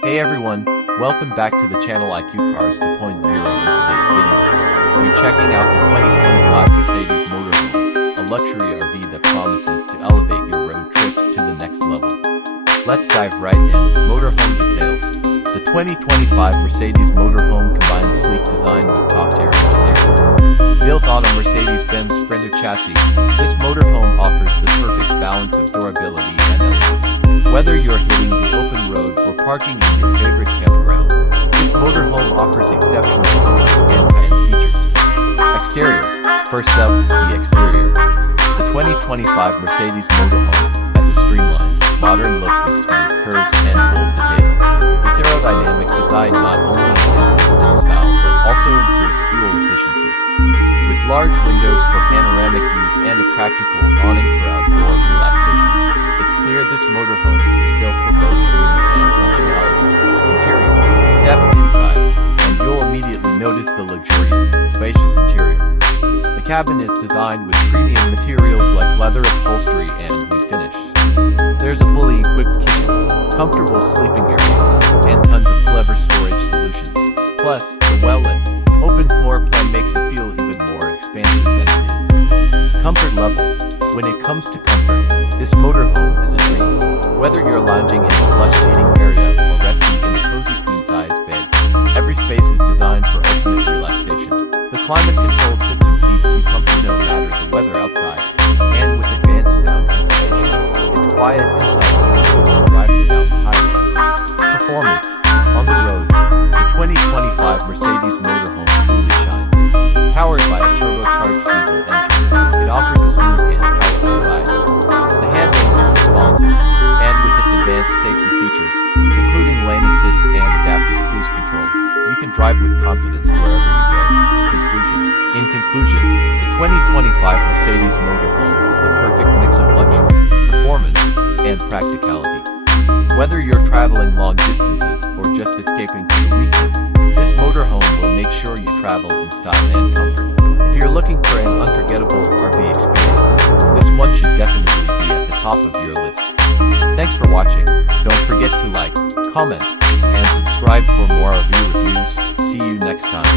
Hey everyone, welcome back to the channel IQ Cars 2.0. In today's video, we're checking out the 2025 Mercedes Motorhome, a luxury RV that promises to elevate your road trips to the next level. Let's dive right in. Motorhome details. The 2025 Mercedes Motorhome combines sleek design with top-tier engineering. Built on a Mercedes-Benz Sprinter chassis, this motorhome offers the perfect balance of durability and elegance. Whether you're hitting the open road or parking in your favorite campground, this motorhome offers exceptional comfort and high-end features. Exterior. First up, the exterior. The 2025 Mercedes Motorhome has a streamlined, modern look with smooth curves and bold detailing. Its aerodynamic design not only enhances its style but also improves fuel efficiency. With large windows for panoramic views and a practical awning for outdoor relaxation, it's clear this motorhome is built for both beauty and functionality. Interior. Step inside, and you'll immediately notice the luxurious, spacious interior. The cabin is designed with premium materials like leather upholstery and wood finish. There's a fully equipped kitchen, comfortable sleeping areas, and tons of clever storage solutions. Plus, the well-lit, open floor plan makes it feel even more expansive than it is. Comfort level. When it comes to comfort, this motorhome is a dream. Whether you're lounging in a plush seating area or resting in a cozy queen-size bed, every space is designed for ultimate relaxation. The climate control system keeps you comfy no matter the weather outside, and with advanced sound insulation, it's quiet inside when driving down the highway. Performance. On the road, the 2025 Mercedes Motorhome truly shines. Powered by a turbocharged diesel engine, it offers a smooth and powerful ride. The handling is responsive, and with its advanced safety features, including lane assist and adaptive cruise control, you can drive with confidence wherever you go. In conclusion, the 2025 Mercedes Motorhome is the perfect mix of luxury, performance, and practicality. Whether you're traveling long distances or just escaping for the weekend, this motorhome will make sure you travel in style and comfort. If you're looking for an unforgettable RV experience, this one should definitely be at the top of your list. Thanks for watching. Don't forget to like, comment, and subscribe for more RV reviews. See you next time.